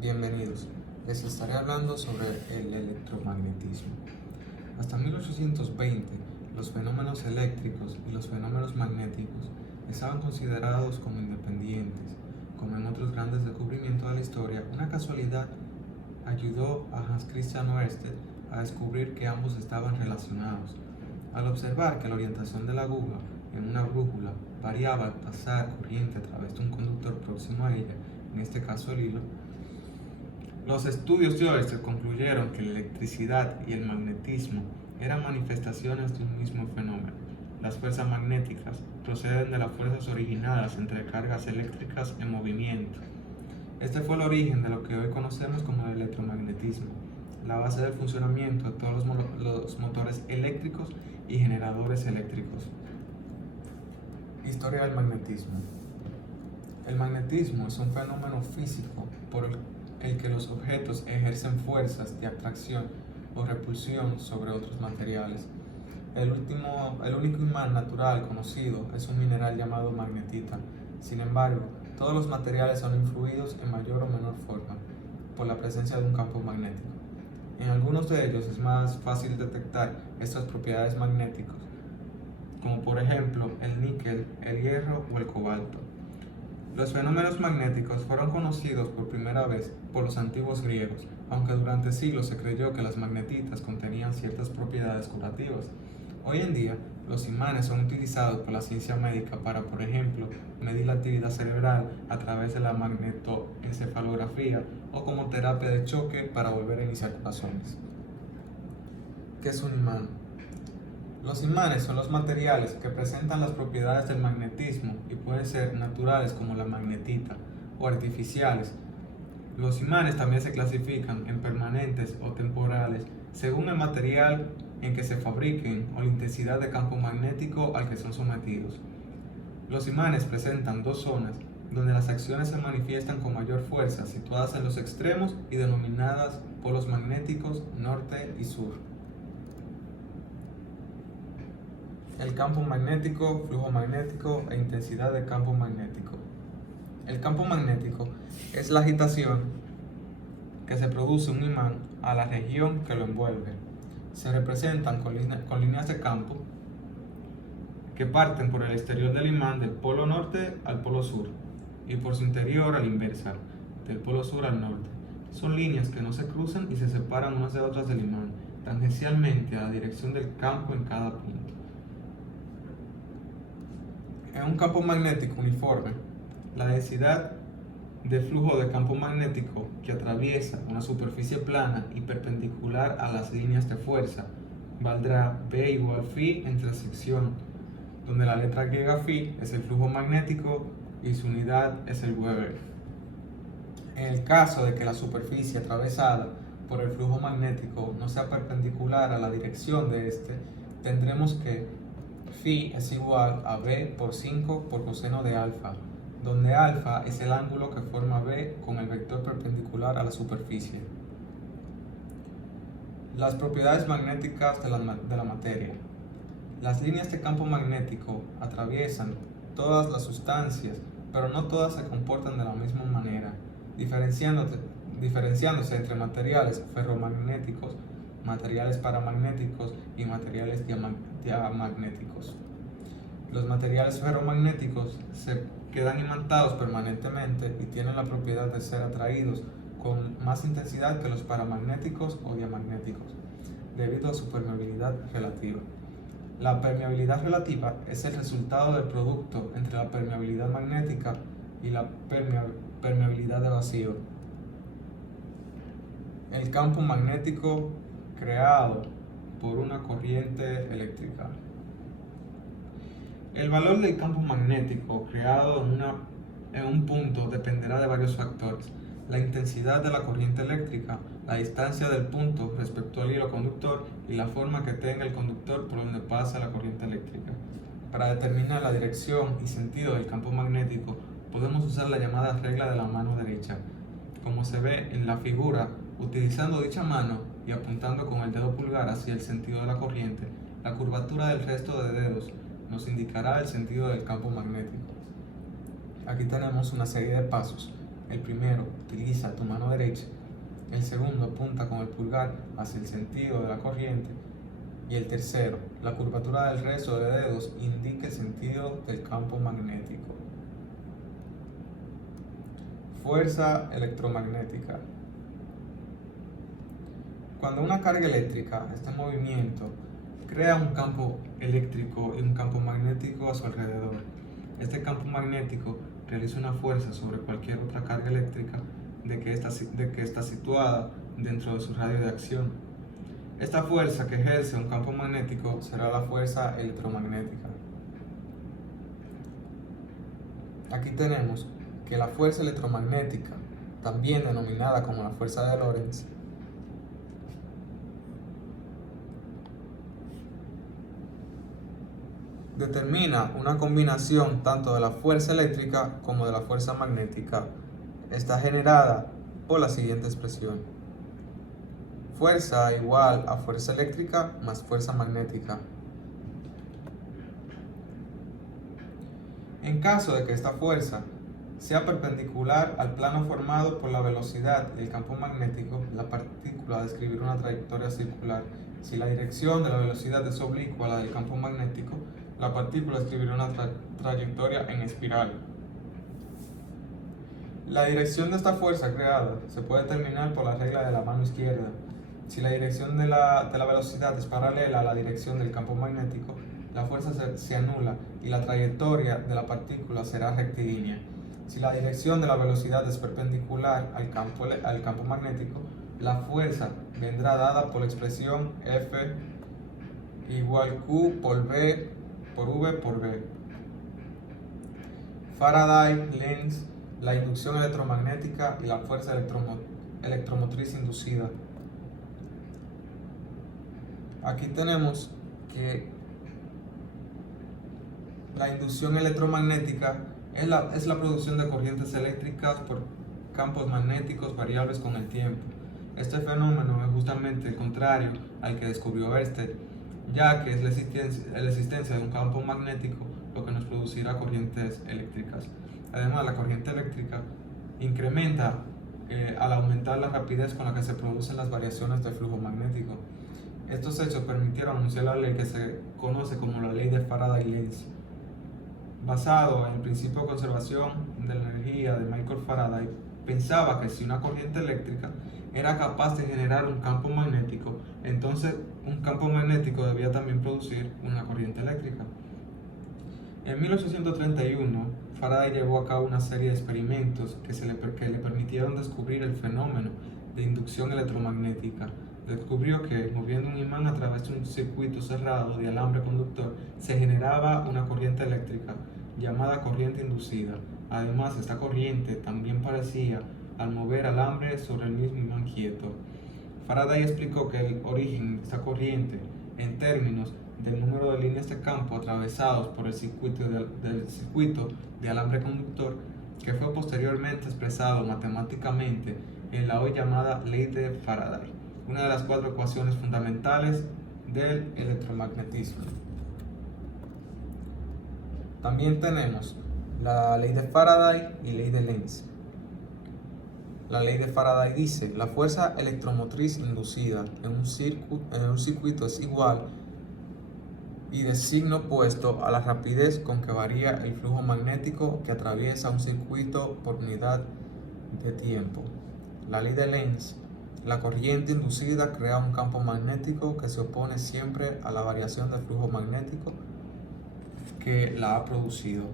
Bienvenidos. Les estaré hablando sobre el electromagnetismo. Hasta 1820, los fenómenos eléctricos y los fenómenos magnéticos estaban considerados como independientes. Como en otros grandes descubrimientos de la historia, una casualidad ayudó a Hans Christian Ørsted a descubrir que ambos estaban relacionados. Al observar que la orientación de la aguja en una brújula variaba al pasar corriente a través de un conductor próximo a ella, en este caso el hilo, los estudios de Ørsted concluyeron que la electricidad y el magnetismo eran manifestaciones de un mismo fenómeno. Las fuerzas magnéticas proceden de las fuerzas originadas entre cargas eléctricas en movimiento. Este fue el origen de lo que hoy conocemos como el electromagnetismo, la base del funcionamiento de todos los motores eléctricos y generadores eléctricos. Historia del magnetismo. El magnetismo es un fenómeno físico por el que los objetos ejercen fuerzas de atracción o repulsión sobre otros materiales. El único imán natural conocido es un mineral llamado magnetita. Sin embargo, todos los materiales son influidos en mayor o menor forma por la presencia de un campo magnético. En algunos de ellos es más fácil detectar estas propiedades magnéticas, como por ejemplo el níquel, el hierro o el cobalto. Los fenómenos magnéticos fueron conocidos por primera vez por los antiguos griegos, aunque durante siglos se creyó que las magnetitas contenían ciertas propiedades curativas. Hoy en día, los imanes son utilizados por la ciencia médica para, por ejemplo, medir la actividad cerebral a través de la magnetoencefalografía o como terapia de choque para volver a iniciar corazones. ¿Qué es un imán? Los imanes son los materiales que presentan las propiedades del magnetismo y pueden ser naturales como la magnetita o artificiales. Los imanes también se clasifican en permanentes o temporales según el material en que se fabriquen o la intensidad de campo magnético al que son sometidos. Los imanes presentan dos zonas donde las acciones se manifiestan con mayor fuerza, situadas en los extremos y denominadas polos magnéticos norte y sur. El campo magnético, flujo magnético e intensidad de campo magnético. El campo magnético es la agitación que se produce un imán a la región que lo envuelve. Se representan con líneas de campo que parten por el exterior del imán del polo norte al polo sur y por su interior a la inversa, del polo sur al norte. Son líneas que no se cruzan y se separan unas de otras del imán, tangencialmente a la dirección del campo en cada punto. En un campo magnético uniforme, la densidad de flujo de campo magnético que atraviesa una superficie plana y perpendicular a las líneas de fuerza valdrá B igual phi entre sección, donde la letra griega phi es el flujo magnético y su unidad es el Weber. En el caso de que la superficie atravesada por el flujo magnético no sea perpendicular a la dirección de este, tendremos que phi es igual a B por 5 por coseno de alfa, donde alfa es el ángulo que forma B con el vector perpendicular a la superficie. Las propiedades magnéticas de la materia. Las líneas de campo magnético atraviesan todas las sustancias, pero no todas se comportan de la misma manera, diferenciándose entre materiales ferromagnéticos, materiales paramagnéticos y materiales diamagnéticos. Los materiales ferromagnéticos se quedan imantados permanentemente y tienen la propiedad de ser atraídos con más intensidad que los paramagnéticos o diamagnéticos, debido a su permeabilidad relativa. La permeabilidad relativa es el resultado del producto entre la permeabilidad magnética y la permeabilidad de vacío. El campo magnético creado por una corriente eléctrica. El valor del campo magnético creado en un punto dependerá de varios factores: la intensidad de la corriente eléctrica, la distancia del punto respecto al hilo conductor y la forma que tenga el conductor por donde pasa la corriente eléctrica. Para determinar la dirección y sentido del campo magnético, podemos usar la llamada regla de la mano derecha. Como se ve en la figura, utilizando dicha mano y apuntando con el dedo pulgar hacia el sentido de la corriente, la curvatura del resto de dedos nos indicará el sentido del campo magnético. Aquí tenemos una serie de pasos El primero, utiliza tu mano derecha. El segundo, apunta con el pulgar hacia el sentido de la corriente. Y el tercero, la curvatura del resto de dedos indica el sentido del campo magnético. Fuerza electromagnética. Cuando una carga eléctrica está en movimiento, crea un campo eléctrico y un campo magnético a su alrededor. Este campo magnético realiza una fuerza sobre cualquier otra carga eléctrica de que está situada dentro de su radio de acción. Esta fuerza que ejerce un campo magnético será la fuerza electromagnética. Aquí tenemos que la fuerza electromagnética, también denominada como la fuerza de Lorentz, determina una combinación tanto de la fuerza eléctrica como de la fuerza magnética. Está generada por la siguiente expresión: fuerza igual a fuerza eléctrica más fuerza magnética. En caso de que esta fuerza sea perpendicular al plano formado por la velocidad del campo magnético, la partícula describirá una trayectoria circular. Si la dirección de la velocidad es oblicua a la del campo magnético, la partícula escribirá una trayectoria en espiral. La dirección de esta fuerza creada se puede determinar por la regla de la mano izquierda. Si la dirección de la velocidad es paralela a la dirección del campo magnético, la fuerza se anula y la trayectoria de la partícula será rectilínea. Si la dirección de la velocidad es perpendicular al campo magnético, la fuerza vendrá dada por la expresión F igual Q por V por B. Faraday, Lenz, la inducción electromagnética y la fuerza electromotriz inducida. Aquí tenemos que la inducción electromagnética es la producción de corrientes eléctricas por campos magnéticos variables con el tiempo. Este fenómeno es justamente el contrario al que descubrió Ørsted, ya que es la existencia de un campo magnético lo que nos producirá corrientes eléctricas. Además, la corriente eléctrica incrementa al aumentar la rapidez con la que se producen las variaciones del flujo magnético. Estos hechos permitieron anunciar la ley que se conoce como la ley de Faraday-Lenz. Basado en el principio de conservación de la energía de Michael Faraday, pensaba que si una corriente eléctrica era capaz de generar un campo magnético, entonces un campo magnético debía también producir una corriente eléctrica. En 1831, Faraday llevó a cabo una serie de experimentos que le permitieron descubrir el fenómeno de inducción electromagnética. Descubrió que, moviendo un imán a través de un circuito cerrado de alambre conductor, se generaba una corriente eléctrica llamada corriente inducida. Además, esta corriente también parecía al mover alambre sobre el mismo imán quieto. Faraday explicó que el origen de esta corriente, en términos del número de líneas de campo atravesados por el circuito de alambre conductor, que fue posteriormente expresado matemáticamente en la hoy llamada ley de Faraday, una de las 4 ecuaciones fundamentales del electromagnetismo. También tenemos la ley de Faraday y ley de Lenz. La ley de Faraday dice: la fuerza electromotriz inducida en un circuito es igual y de signo opuesto a la rapidez con que varía el flujo magnético que atraviesa un circuito por unidad de tiempo. La ley de Lenz: la corriente inducida crea un campo magnético que se opone siempre a la variación del flujo magnético que la ha producido.